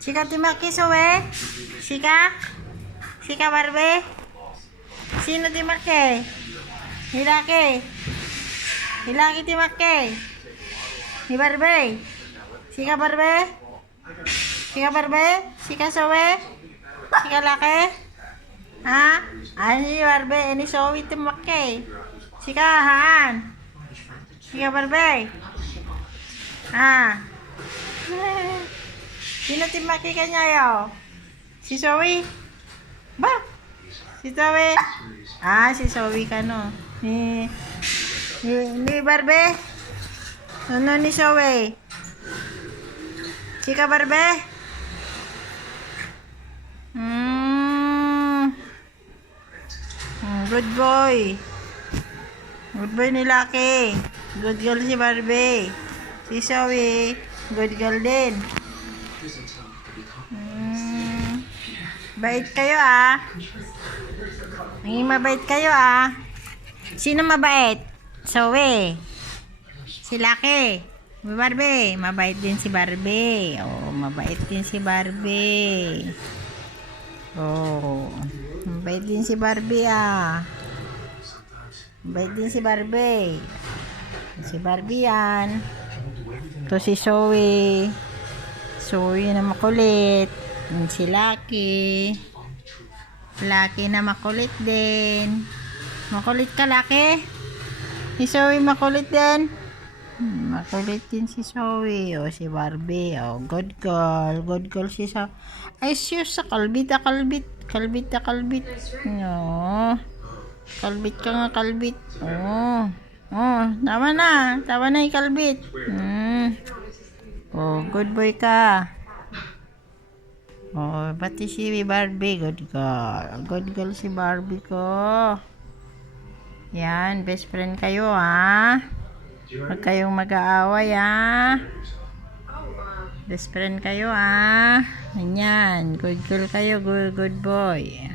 Sika Timaki Sowe? Sika? Sika Barbie? Sino Timaki? Hilaki? Hilaki Timaki? Ni Barbie? Sika Barbie? Sika Barbie? Sika Sowe? Sika Laki? Ha? Ani Barbie? Ini Sowe Timaki? Sika Han? Sika Barbie? Ha? Sino Timaki kanya yo? Si Zoe? Ba? Si Zoe? Ah, si Zoe ka no. Ni Barbie? Ano ni Zoe? Sika Barbie? Good boy. Good boy ni Lucky. Good girl si Barbie. Si Zoe, good girl din. Bait kayo ah. Naging mabait kayo ah. Sino mabait? Zoe. Si Lucky. Barbie. Mabait din si Barbie. Oh, mabait din si Barbie. Oh, mabait din si Barbie ah. Mabait din si Barbie. Si Barbie yan. Ito si Zoe. Zoe na makulit. Si Lucky. Lucky na makulit din. Makulit ka, Lucky? Si Zoe makulit din. Makulit din si Zoe. O, si Barbie. O, good girl. Good girl si Zoe. Ay, sus, sa kalbit. Kalbit. No. Kalbit ka nga, kalbit. Oh. Oh, tama na. Tama na yung kalbit. Oh, good boy ka. Oh, pati si Barbie. Good girl. Good girl si Barbie ko. Yan, best friend kayo ha. Huwag kayong mag-aaway ha. Best friend kayo ha. Ganyan. Good girl kayo. Good boy.